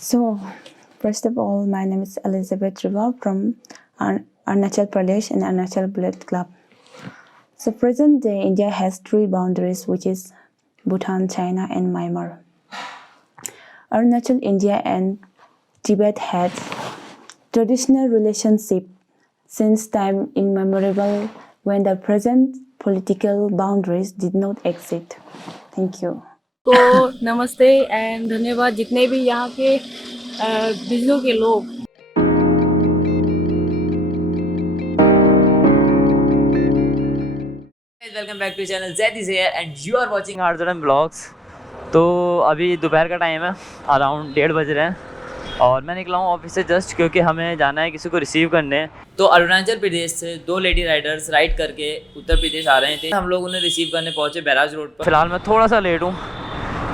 So, first of all, my name is Elizabeth Riva from Arunachal Pradesh and Arunachal Bullet Club. So, present day, India has three boundaries, which is Bhutan, China, and Myanmar. Arunachal, India, and Tibet had traditional relationship since time immemorial when the present political boundaries did not exist. Thank you. को नमस्ते and धन्यवाद जितने भी यहाँ के बिजनों के लोग welcome back to channel Zaid is here and you are watching Arjan blogs. तो अभी दोपहर का टाइम है, अराउंड 1:30 बज रहे हैं और मैं निकला हूँ ऑफिस से जस्ट क्योंकि हमें जाना है किसी को रिसीव करने। तो अरुणाचल प्रदेश से 2 लेडी राइडर्स राइड करके उत्तर प्रदेश आ रहे थे। हम लोग उन्हें रिसीव करने पहुँचे बैराज रोड पर। फिलहाल मैं थोड़ा सा लेट हूँ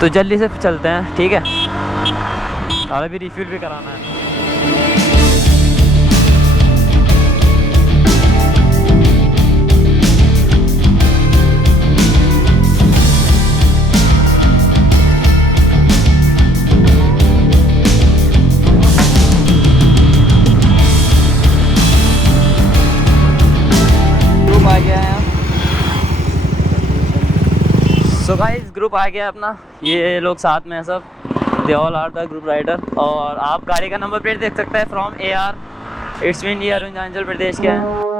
तो जल्दी से चलते हैं, ठीक है। और अभी रिफ्यूल भी कराना है। आ गया है। सो गाइस ग्रुप आ गया अपना, ये लोग साथ में हैं सब। They all are the group rider. और आप गाड़ी का नंबर प्लेट देख सकते हैं, फ्रॉम AR। इट्स मीन ये अरुणाचल प्रदेश के हैं।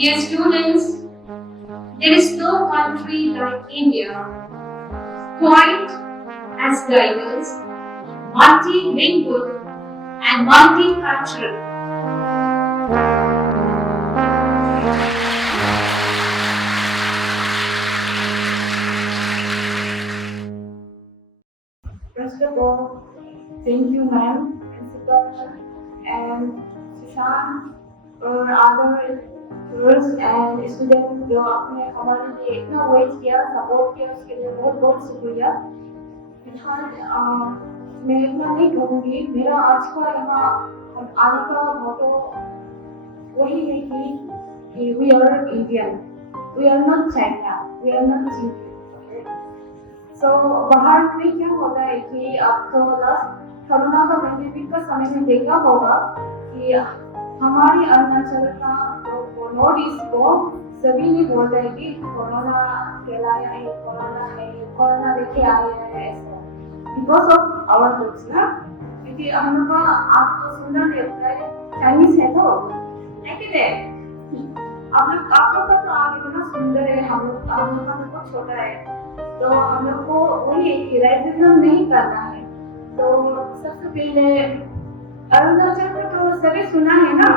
Dear students, there is no country like India, quite as diverse, multilingual and multicultural. First of all, thank you, ma'am, principal, and Sushant और other girls and students जो आपने हमारे लिए इतना wait किया, सपोर्ट किया, उसके लिए बहुत बहुत शुक्रिया। फिलहाल मैं इतना नहीं कहूँगी, मेरा आज का यहाँ आने का मोटो वही है कि we are Indian, we are not China, we are not China. So बाहर में क्या होता है कि आपको कोरोना का पैंडेमिक का समय में देखा होगा कि हमारी अरुणाचल का नॉर्थ ईस्ट को सभी ने बोल रहे कि कोरोना फैलाया है, कोरोना लेके आया है, ऐसा बिकॉज ऑफ आवर लुक्स ना, क्योंकि हम लोग का आपको सुंदर लगता है, चाइनीज है तो लेकिन आप लोग का तो आगे इतना सुंदर है, हम लोग का तो बहुत छोटा है, तो हम लोग को वही रेसिज्म नहीं करना है। तो सबसे पहले अरुणाचल को तो सभी सुना है ना,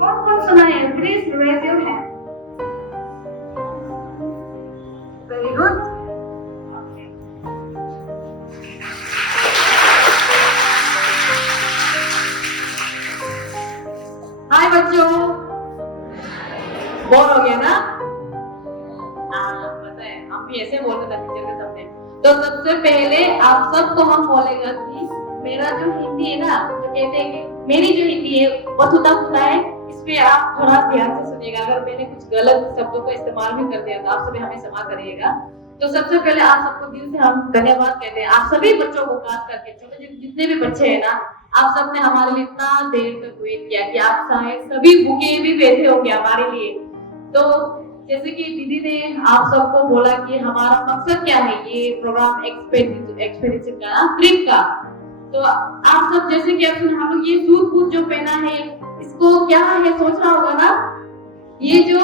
कौन सुना है? Please raise your hand. Very good. Hi बच्चों, बोर हो गया ना? पता है, हम भी ऐसे बोलते थे टीचर के सामने। तो सबसे पहले आप सबको हम बोलेगा कि मेरा जो हिंदी है ना, जो कहते हैं कि मेरी जो हिंदी है वो थोड़ा थोड़ा है, इसमें आप थोड़ा ध्यान से सुनिएगा। अगर मैंने कुछ गलत शब्दों का इस्तेमाल भी कर दिया तो आप सभी हमें क्षमा करिएगा। तो सबसे पहले आप सबको दिल से हम धन्यवाद कहते हैं, आप सभी बच्चों को, खास करके छोटे जितने भी बच्चे हैं ना, आप सबने हमारे लिए इतना देर तक वेट किया कि आप शायद सभी भूखे भी बैठे होंगे हमारे लिए। तो जैसे कि दीदी ने आप सबको बोला कि हमारा मकसद क्या है ये प्रोग्राम एक्सपेडिशन का, ट्रिप का। तो आप सब जैसे कि हम लोग ये सूट बूट जो पहना है, इसको क्या है सोचना होगा ना, ये जो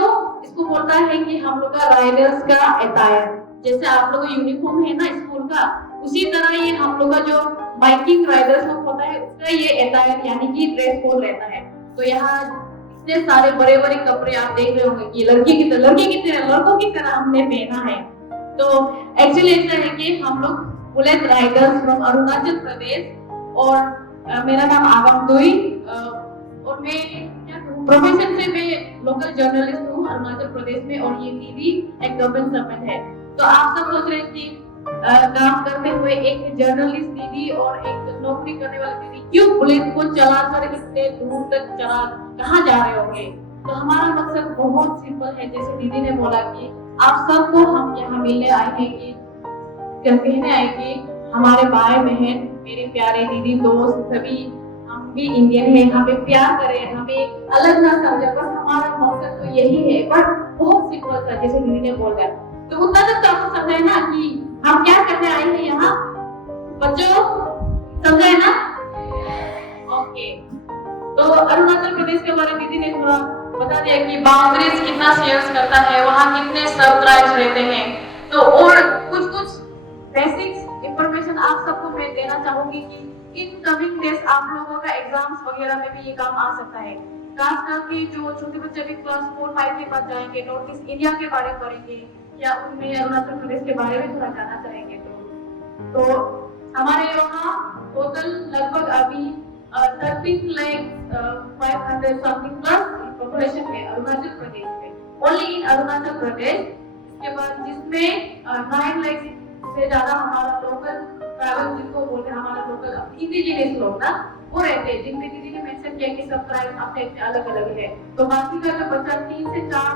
इसको बोलता है कि हम लोग का राइडर्स का अटायर। जैसे आप लोग का यूनिफॉर्म है ना स्कूल का, उसी तरह ये हम लोग का जो बाइकिंग राइडर्स लोग होता है उसका ये अटायर यानी कि ड्रेस कोड रहता है। तो यहाँ इतने सारे बड़े बड़े कपड़े आप देख रहे होंगे कि लड़की की तरह लड़कों की तरह हमने पहना है। तो एक्चुअली ऐसा है कि हम लोग bullet Riders from Arunachal Pradesh, और मेरा नाम आगम दुई, और मैं प्रोफेशन से मैं लोकल जर्नलिस्ट हूँ अरुणाचल प्रदेश में, और ये दीदी एक गवर्नमेंट सर्वेंट है। तो आप सब सोच रहे हैं कि काम करते हुए एक जर्नलिस्ट दीदी और एक नौकरी करने वाली दीदी क्यों बुलेट को चलाकर इतने दूर तक चला कहाँ जा रहे होंगे। तो हमारा मकसद बहुत सिंपल है, जैसे दीदी ने बोला कि आप सबको हम यहाँ मिलने आए हैं कि कहने आए कि हमारे भाई बहन, मेरे प्यारे दीदी दोस्त सभी, हम भी इंडियन हैं, हमें प्यार करें, हमें अलग ना समझे, बस हमारा मकसद तो यही है। बट बहुत सिंपल सा, जैसे दीदी ने बोला, तो उतना तक तो आपको समझा है ना कि हम क्या करने आए हैं यहाँ, बच्चों समझा है ना? ओके। तो अरुणाचल प्रदेश के बारे में दीदी ने थोड़ा बता दिया कि बाउंड्रीज कितना शेयर्स करता है, वहाँ कितने सब ट्राइब्स रहते हैं। तो और कुछ बेसिक्स इंफॉर्मेशन आप सबको मैं देना चाहूंगी कि इन कमिंग डेज आप लोगों का एग्जाम्स वगैरह में भी ये काम आ सकता है। खास करके जो छोटे बच्चे भी क्लास 4-5 के बाद जाएंगे, नॉर्थ ईस्ट इंडिया के बारे में पढ़ेंगे या उनमें अरुणाचल प्रदेश के बारे में थोड़ा जानना चाहेंगे। तो हमारे यहाँ टोटल लगभग अभी 13,500,000 समथिंग प्लस पॉपुलेशन है अरुणाचल प्रदेश में, ओनली इन अरुणाचल प्रदेश। इसके बाद जिसमें 9 लाख से ज्यादा हमारा लोकल ट्राइबल, जिनको बोलते हैं हमारा लोकल इंडिजिनियस लोग ना, वो रहते हैं, जिनमें दीदी ने मेंशन किया कि सब ट्राइब अपने अलग अलग है। तो बाकी का जो बच्चा 3 से 4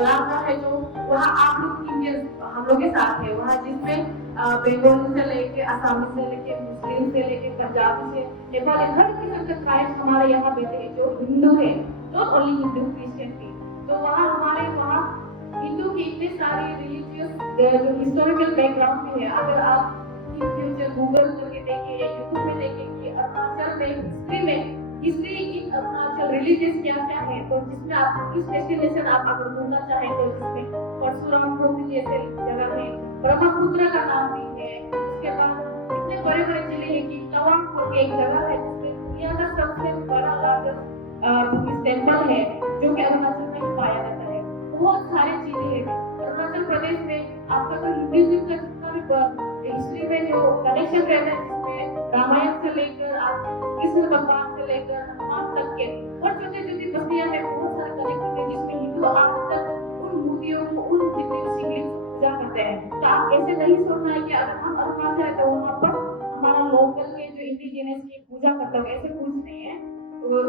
लाख का है, जो वहाँ आप लोग इंडियन हम लोग के साथ है, वहाँ जिसमें बंगाली से लेके असमी से लेके मुस्लिम से लेके पंजाबी से नेपाली हर किस्म के ट्राइब हमारे यहाँ बैठे हैं, जो हिंदू है, नॉट ओनली हिंदू क्रिश्चियन भी। तो वहाँ हमारे वहाँ हिंदू की इतने सारे रिलीजियस जो हिस्टोरिकल बैकग्राउंड भी है। अगर आप इन फ्यूचर गूगल करके देखें या यूट्यूब में देखें कि अरुणाचल में हिस्ट्री इन अरुणाचल रिलीजियस क्या क्या है, तो जिसमें आप इस डेस्टिनेशन आप अगर घूमना चाहें तो जिसमें परशुराम कुंड जैसे जगह है, ब्रह्मपुत्र का नाम भी है। उसके बाद इतने बड़े बड़े जिले हैं कि तवांग करके एक जगह है जिसमें दुनिया का सबसे बड़ा लार्जेस्ट टेम्पल है, जो कि अरुणाचल में ही पाया जाता है। बहुत सारी चीजें हैं अरुणाचल प्रदेश में। आपका जो हिंदुइज्म का जितना भी हिस्ट्री में जो कनेक्शन रहता है, जिसमें रामायण से लेकर आप कृष्ण भगवान से लेकर हनुमान तक के और छोटी छोटी बस्तियां में बहुत सारे कनेक्शन है, जिसमें हिंदू आज तक उन मूर्तियों को, उन जितने भी शिवलिंग पूजा करते हैं। तो आप ऐसे नहीं सोचना है कि अगर हम अरुणाचल है तो वहाँ पर हमारा लोकल के जो इंडिजिनियस की पूजा करते हैं, ऐसे कुछ नहीं है।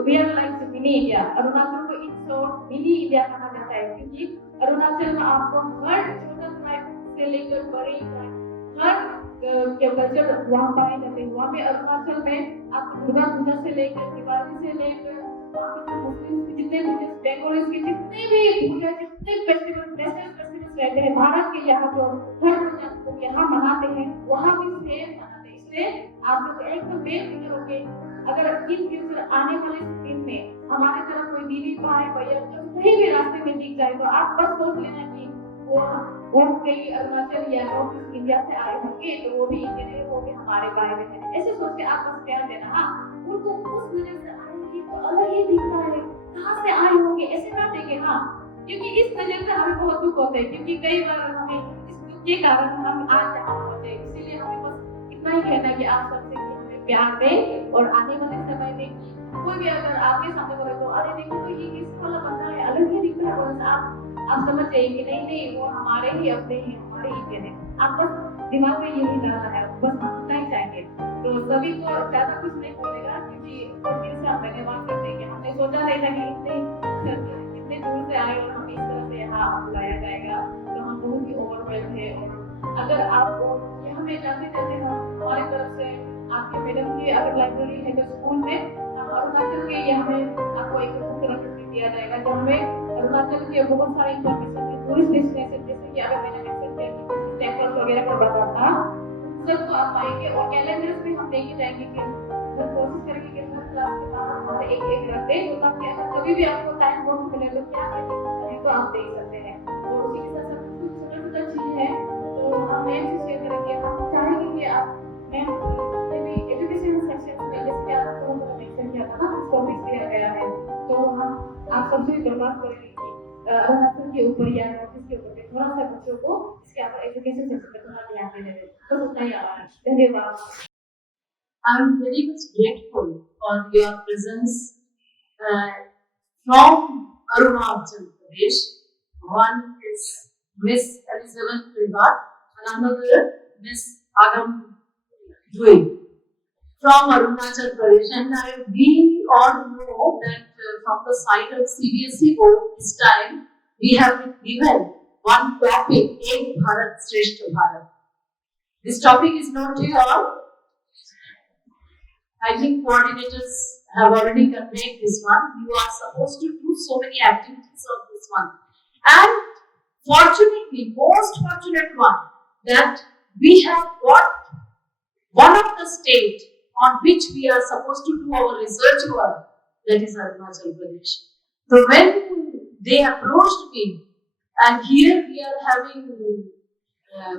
We are like mini India. Arunachal को इन शॉर्ट मिनी इंडिया कहा जाता है, क्योंकि अरुणाचल में आपको हर छोटा ट्राइब से लेकर बड़े ट्राइब हर कल्चर वहाँ पाए जाते हैं। वहाँ पे अरुणाचल में आपको दुर्गा पूजा से लेकर दिवाली से लेकर वहाँ पे जो मुस्लिम जितने भी बंगाली के जितने भी पूजा, जितने फेस्टिवल रहते हैं भारत के यहाँ, जो हर पूजा यहाँ मनाते हैं वहाँ भी सेम मनाते हैं। इसलिए आप लोग एकदम बेफिक्र होके अगर इन फ्यूचर आने वाले दिन में हमारे तरफ कोई दीदी भाई भैया कहीं भी रास्ते में दिख जाए, तो आप बस सोच लेना कि वो कहीं अरुणाचल या नॉर्थ ईस्ट इंडिया से आए होंगे, तो वो भी इंडियन होंगे, हमारे भाई बहन। ऐसे सोच के आप बस प्यार देना। हाँ, उनको उस नजर से आएंगे तो अलग ही दिखता है, कहाँ से आए होंगे ऐसे ना देखे। हाँ, क्योंकि इस नजर से हमें बहुत दुख होता है, क्योंकि कई बार हमें इस दुख के कारण हम आज यहाँ पहुंचे। इसीलिए हमें बस इतना ही कहना कि आप सबसे प्यार दें, और आने वाले समय में कोई भी अगर आपके सामने बोले तो अरे देखो तो आप समझ जाइए कि नहीं नहीं वो हमारे ही अपने ही हमारे इंडियन है। आप बस दिमाग में यही डालना है, बस उतना ही चाहिए। तो सभी को ज्यादा कुछ नहीं बोलेगा, क्योंकि बहुत दिल से हम धन्यवाद करते हैं कि हमने सोचा नहीं था कि इतने दूर से आए और हमें इस तरह से यहाँ बुलाया जाएगा, तो हम बहुत ही ओवरवेल्म है। और अगर आप यहाँ पे जाते जाते हम हमारी तरफ से आपके मैडम की अगर लाइब्रेरी है तो स्कूल में अरुणाचल के यहाँ में आपको एक बुक रख दिया जाएगा, जहाँ में अरुणाचल के बहुत सारे इंफॉर्मेशन है, टूरिस्ट डेस्टिनेशन, जैसे कि अगर मैंने मेंशन किया कि टेम्पल्स वगैरह का बताता सबको आप पाएंगे। और कैलेंडर्स भी हम लेके जाएंगे कि हम कोशिश करेंगे कि हर क्लास के बाद हमारे एक रख दें, तो ताकि अगर कभी भी आपको टाइम बहुत मिले तो क्या करना चाहिए तो आप देख सकते हैं। और उसी के साथ साथ कुछ छोटा छोटा चीज है तो हम मैम से शेयर करेंगे। हम चाहेंगे कि आप मैम भी एजुकेशन सेक्शन में जैसे कि आपको मेंशन किया था ना टॉपिक दिया गया है, तो हम आप सबसे दरख्वास्त करेंगे कि अरुणाचल के ऊपर या नॉर्थ ईस्ट के ऊपर थोड़ा सा बच्चों को इसके आप एजुकेशन सेक्शन में थोड़ा ध्यान देने दें। तो उतना ही आभार, धन्यवाद। I'm very much grateful for your presence from Arunachal Pradesh. One is Miss Elizabeth Rivat and another Miss Agam Due from Arunachal Pradesh. And we all know that from the side of CBSE board this time we have been given one topic, Ek Bharat Shreshth Bharat. This topic is known to you all. I think coordinators have already conveyed this one. You are supposed to do so many activities on this one. And fortunately, most fortunate one, that we have got one of the state on which we are supposed to do our research work, that is Arunachal Pradesh. So when they approached me, and here we are having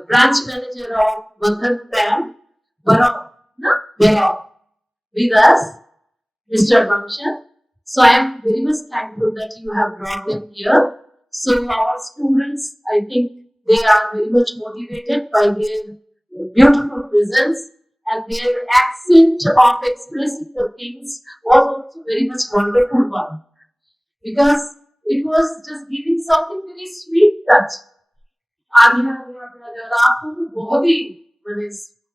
branch manager of Bandhan Dam, Barao, with us, Mr. Bangshan. So I am very much thankful that you have brought them here. So our students, I think they are very much motivated by their beautiful presence, and their accent of expressing the things was also very much wonderful one, because it was just giving something very sweet touch. आगे आपको बहुत ही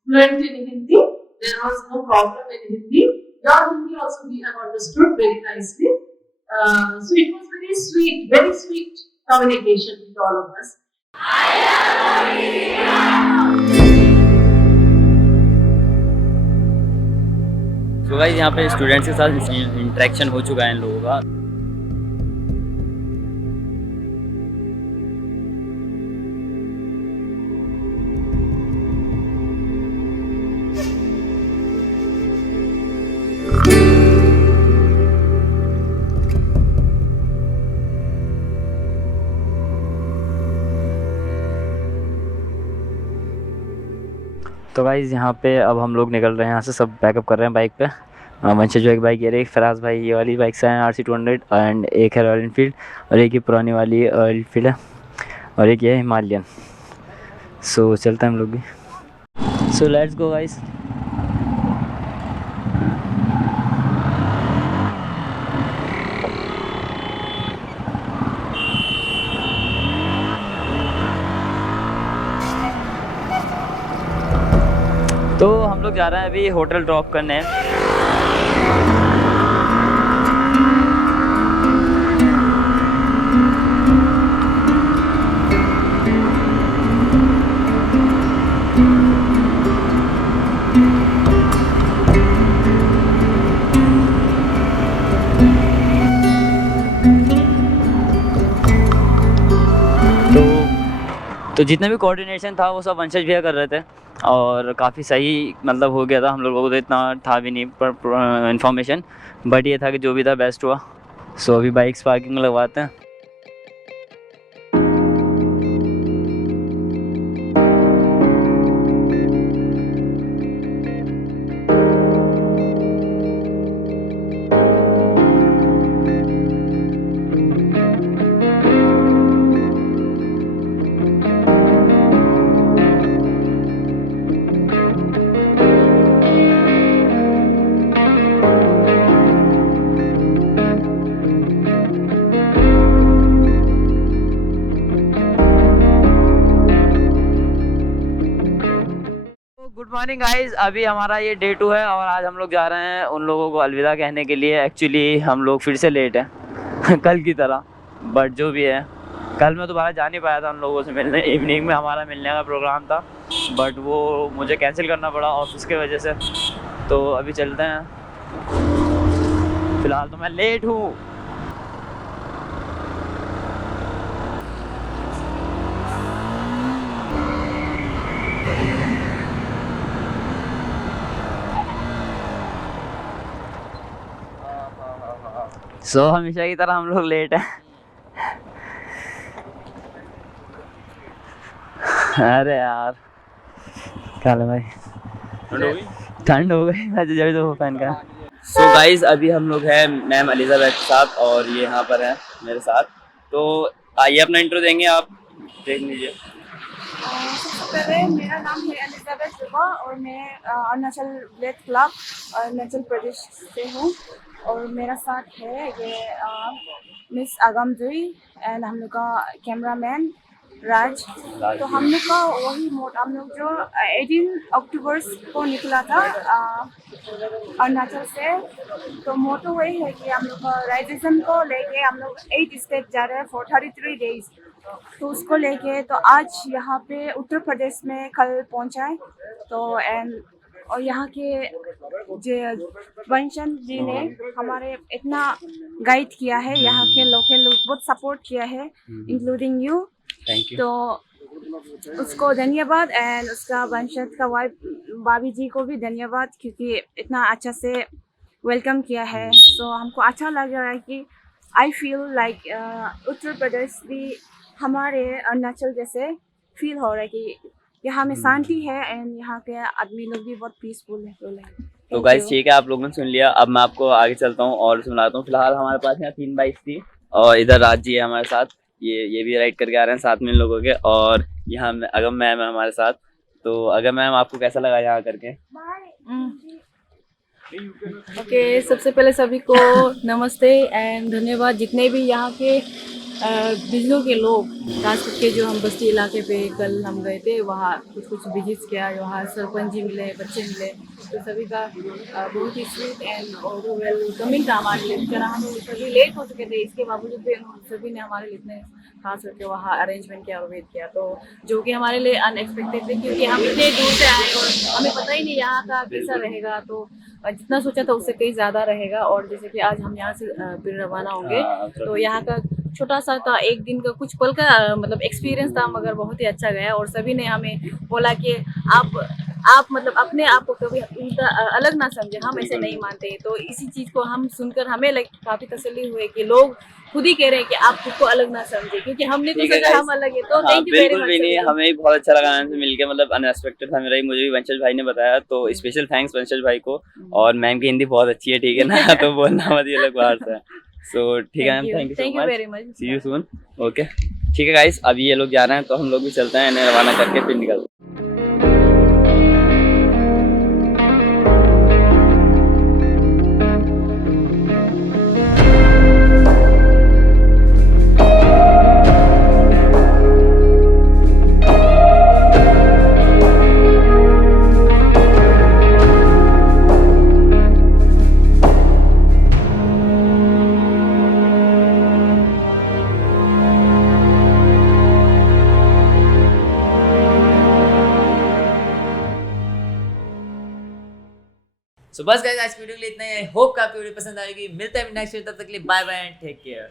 fluent in Hindi. There was no problem in Hindi. Your Hindi also we have understood very nicely. So it was very sweet communication with all of us. तो guys यहाँ पे students के साथ interaction हो चुका है इन लोगों का। तो गाइज़ यहाँ पे अब हम लोग निकल रहे हैं यहाँ से, सब बैकअप कर रहे हैं बाइक पे। वंशज जो एक बाइक ये रही, फराज भाई ये वाली बाइक से हैं RC200, एंड एक है रॉयल इनफील्ड, और एक ही पुरानी वाली रॉयल इनफील्ड है, और एक ये है हिमालयन। सो चलते हैं हम लोग भी। So let's go guys. तो हम लोग जा रहे हैं अभी होटल ड्रॉप करने। तो जितना भी कोऑर्डिनेशन था वो सब वंशज भैया कर रहे थे, और काफ़ी सही मतलब हो गया था। हम लोगों को तो इतना था भी नहीं पर इन्फॉर्मेशन, बट ये था कि जो भी था बेस्ट हुआ। सो अभी बाइक्स पार्किंग लगवाते हैं। मॉर्निंग गाइस, अभी हमारा ये डे 2 है और आज हम लोग जा रहे हैं उन लोगों को अलविदा कहने के लिए। एक्चुअली हम लोग फिर से लेट हैं कल की तरह, बट जो भी है, कल मैं दोबारा जा नहीं पाया था उन लोगों से मिलने। इवनिंग में हमारा मिलने का प्रोग्राम था, बट वो मुझे कैंसिल करना पड़ा ऑफिस के वजह से। तो अभी चलते हैं, फ़िलहाल तो मैं लेट हूँ। हमेशा की तरह हम लोग लेट हैं। अरे यार क्या है भाई, ठंड हो गई मैं जब तो पहन का। सो गाइस, अभी हम लोग हैं मैम एलिजाबेथ के साथ और ये यहाँ पर है मेरे साथ। तो आइए अपना इंट्रो देंगे, आप देख लीजिए। सबसे पहले मेरा नाम है एलिजाबेथ रिवा और मैं अरुणाचल ब्लेड क्लब अरुणाचल प्रदेश से हूँ। और मेरा साथ है ये मिस आगम जुई एंड हम लोग का कैमरामैन राज। तो हम लोग का वही मोड, हम लोग जो 18 अक्टूबर को निकला था अरुणाचल से। तो मोटो वही है कि हम लोग का राइजेशन को लेके हम लोग 8 स्टेट जा रहे हैं फॉर 33 डेज। तो उसको लेके तो आज यहाँ पे उत्तर प्रदेश में कल पहुँचा है। तो एंड और यहाँ के जो वंशन जी ने हमारे इतना गाइड किया है, यहाँ के लोकल लोग बहुत सपोर्ट किया है इंक्लूडिंग यू। Thank you. तो उसको धन्यवाद एंड उसका वंशज का वाइफ भाभी जी को भी धन्यवाद, क्योंकि इतना अच्छा से वेलकम किया है। तो हमको अच्छा लग रहा है कि I feel like Uttar Pradesh भी हमारे अरुणाचल जैसे फील हो रहा है कि यहाँ में शांति है एंड यहाँ के आदमी लोग भी बहुत पीसफुल है। तो गाइस ठीक है, आप लोगों ने सुन लिया। अब मैं आपको आगे चलता हूँ और सुनाता हूँ। फिलहाल हमारे पास यहाँ 3 बाइक्स थी और इधर राज जी है हमारे साथ, ये भी राइड करके आ रहे हैं साथ में इन लोगों के। और यहाँ अगम मैम है हमारे साथ। तो अगम मैम, आपको कैसा लगा यहाँ करके? ओके, सबसे पहले सभी को नमस्ते एंड धन्यवाद। जितने भी यहाँ के बिजनों के लोग, खास करके जो हम बस्ती इलाके पे कल हम गए थे, वहाँ कुछ विजिट्स किया, वहाँ सरपंच जी मिले, बच्चे मिले। तो सभी का बहुत ही स्वीट एंड वेलकमिंग था हमारे लिए। जरा हम लोग सभी लेट हो चुके थे, इसके बावजूद भी सभी ने हमारे लिए इतने खास करके वहाँ अरेंजमेंट किया और वेट किया, तो जो कि हमारे लिए अनएक्सपेक्टेड थे, क्योंकि हम इतने दूर से आए और हमें पता ही नहीं यहाँ का कैसा रहेगा। तो जितना सोचा था उससे कहीं ज़्यादा रहेगा। और जैसे कि आज हम यहाँ से फिर रवाना होंगे, तो यहाँ का छोटा सा था, एक दिन का कुछ पल का मतलब एक्सपीरियंस था, मगर बहुत ही अच्छा गया। और सभी ने हमें बोला कि आप मतलब अपने आप को कभी उनका अलग ना समझे, हम ऐसे नहीं मानते। तो इसी चीज़ को हम सुनकर हमें काफ़ी तसल्ली हुई कि लोग खुद ही कह रहे हैं कि आप खुद को अलग ना समझे, क्योंकि हमने तो सोचा हम अलग है। तो थैंक यू वेरी मच। भी नहीं, हमें भी बहुत अच्छा लगा मैम से मिलके, मतलब अनएक्सपेक्टेड था मेरा ही, मुझे भी वंशज भाई ने बताया। तो स्पेशल थैंक्स वंशज भाई को। और मैम की हिंदी बहुत अच्छी है, ठीक है ना? तो बोलना मत ये लोग बाहर से। सो ठीक है ma'am, thank you very much. See you soon. Okay ठीक है गाइस, अभी ये लोग जा रहे हैं तो हम लोग भी चलते हैं, इन्हें रवाना करके फिर निकलते हैं। सो बस गाइस, आज वीडियो के लिए इतना ही। आई होप कि आपको वीडियो पसंद आएगी। मिलते हैं नेक्स्ट वीडियो, तब तक के लिए bye bye and take care.